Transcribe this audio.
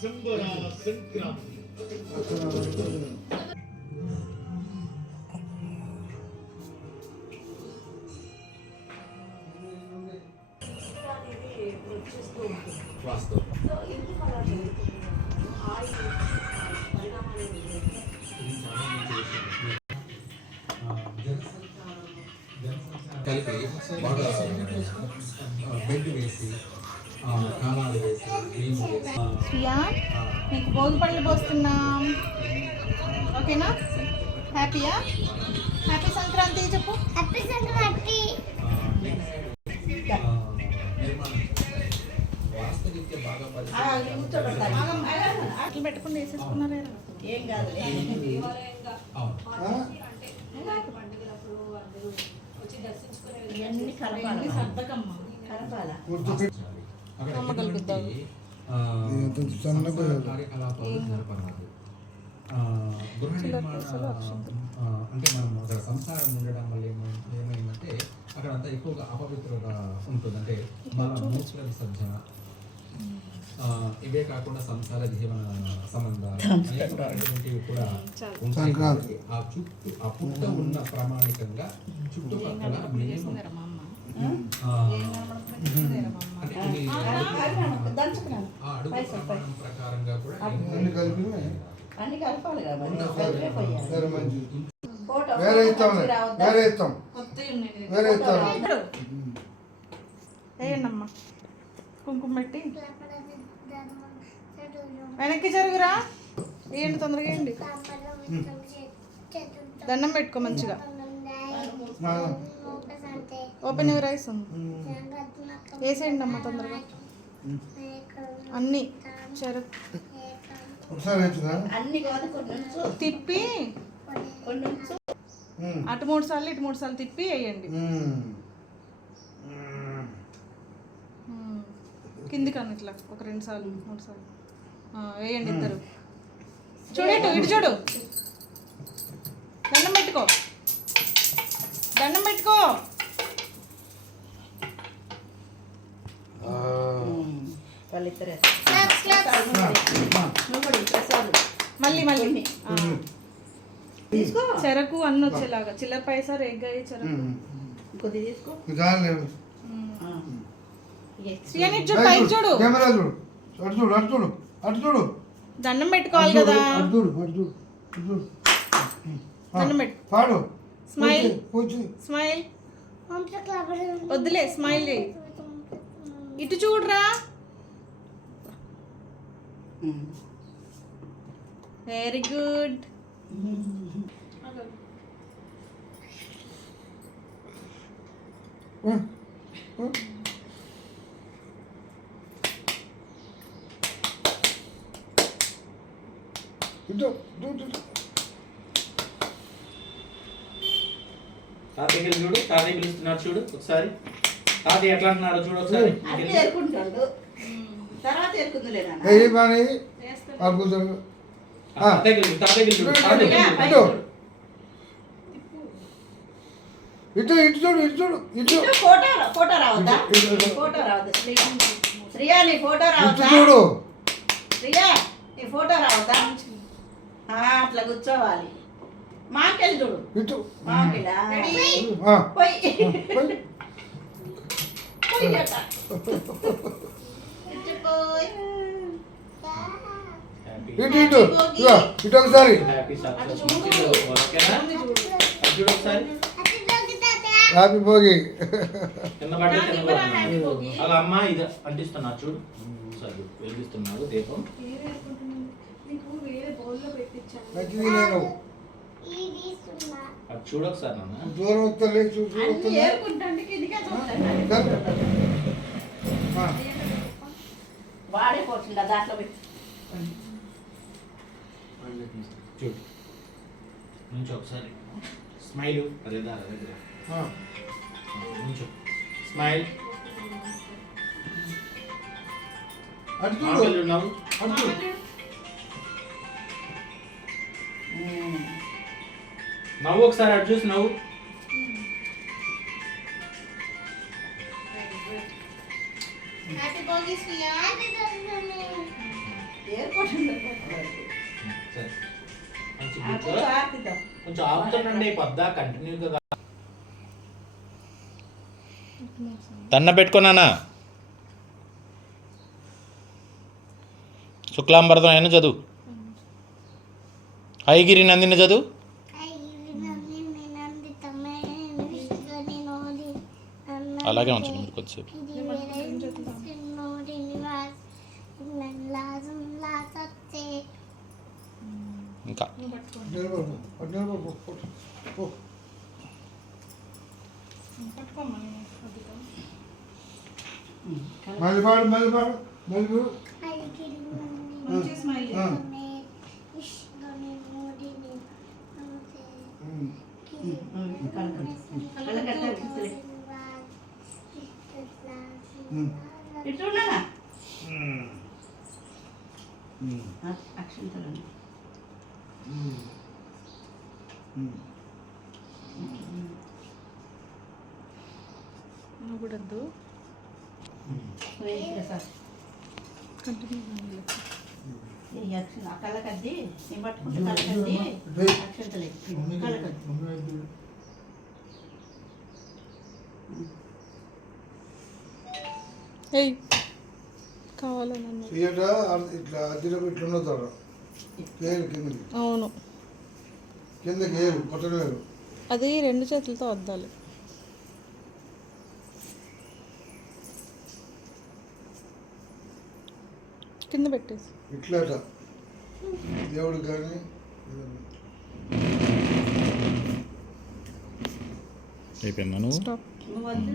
సంబరాల సంక్రాంతి. కలిపి బాగా బెడ్ వేసి కాలాలు వేసి క్రీమ్ వేసి శ్రియా నీకు భోగి పళ్ళు పోస్తున్నాం, ఓకేనా? హ్యాపీయా? హ్యాపీ సంక్రాంతి చెప్పు. హ్యాపీ సంక్రాంతి. వాస్తవిక బాగా అట్లా పెట్టుకుని వేసేసుకున్నారా? ఏం కాదు. ఇవన్నీ కలపాలి. కలపాలా? కార్యకలాపాలు జరపరాదు. గృహ నిర్మాణ అంటే మనం అక్కడ సంసారం ఉండడం వల్ల ఏమైందంటే అక్కడ అంతా ఎక్కువగా అపవిత్రత ఉంటుంది. అంటే మన మూర్ఖ విసర్జన, ఇవే కాకుండా సంసార జీవన సంబంధాలు అనేటువంటివి కూడా ఉంటాయి. ఆ చుట్టూ ఆ పుట్ట ఉన్న ప్రామాణికంగా చుట్టుపక్కల మినిమం అంటే అడుగు ప్రమాణం ప్రకారంగా కూడా అన్ని కలపాలి వేయండమ్మా, కుంకుమ పెట్టి వెనక్కి జరుగురా. వేయండి, తొందరగా వేయండి. దండం పెట్టుకో మంచిగా. ఓపెన్ యువర్ ఐస్ ఉంది, వేసేయండి అమ్మ తొందరగా. అన్నీ చెరుకు తిప్పి అటు 3 సార్లు ఇటు 3 సార్లు తిప్పి వేయండి. కిందికి అన్న ఇట్లా ఒక 2 సార్లు 3 సార్లు వేయండి. ఇద్దరు చూడు, ఇటు చూడు. దండం పెట్టుకో, దండం పెట్టుకో. మళ్ళీ మళ్ళీ చెరకు అన్ని వచ్చేలాగా చిల్లర పైసా రేగ్గాయ చెరకు కొద్ది తీసుకో. చూడు, దండం పెట్టుకోవాలి కదా. దండం పెట్టు. స్మైల్ స్మైల్ వద్దులే, స్మైల్ ఇటు చూడరా. Very good. తాతయ్య చూడు, తాతయ్య పిలుస్తున్నాడు చూడు ఒకసారి. తాతయ్య ఎట్లా అంటున్నారో చూడు ఒకసారి. తర్వాత ఎరుకుందిలేనా? ఫోటో రావద్దా? ఫోటో రావద్దు. శ్రియా నీ ఫోటో రావద్దా? శ్రియా నీ ఫోటో రావద్దా? అట్లా కూర్చోవాలి. మాకెళ్ళి చూడు. మాకెళ్ళా ఇటు ఒకసారి హ్యాపీ భోగి. అలా అమ్మ ఇది అంటిస్తున్నా చూడు, వెలిగిస్తున్నాడు దీపం. అది చూడు ఒకసారి నాన్న. దూరం వస్తలే వాడే పోతుందా దాంట్లో పెట్టి చూడు నుంచి ఒకసారి స్మైల్. అదే నుంచి స్మైల్. నవ్వు. నవ్వు ఒకసారి అటు చూసి నవ్వు. హ్యాపీ భోగి శ్రియా. ఎయిర్పోర్ట్ సరే మంచి అప్పుడు కూర్చో. ఆర్తితో కొంచెం ఆపుతుండండి పొద్దా కంటిన్యూగా. తన్న పెట్టుకున్నానా శుక్లాంబరదం అయినా చదువు. ఐగిరి నందిని చదువు. అలాగే ఉంచండి మీరు కొద్దిసేపు. ఇంకా నిలబడు, అటు నిలబడు, పో, పో. పట్టుకోమ్మా నేను. మళ్ళీ పాడు, మళ్ళీ పాడు, మళ్ళీ పాడు. మంచి స్మైల్. ఆ. ఇటు చూడనా అక్షంతలు నువ్వు కూడా వద్దు. ఆ కళ్ళకద్ది నేను పట్టుకుంటే కళ్ళకద్ది అక్షంతలే కళ్ళకద్ది ఏయ్ కావాలా నన్ను? సీట ఇట్లా అదిలో ఇట్లా ఉన్నదాడు ఏరు కిందకి, అవును, కిందకి ఏరు కొట్టడం వేరు. అది రెండు చేతులతో వద్దాలి. కింద పెట్టేసి ఇట్లాట దేవుడు కానీ అయిపోయిందా నువ్వు? స్టాప్. నువ్వు వద్దు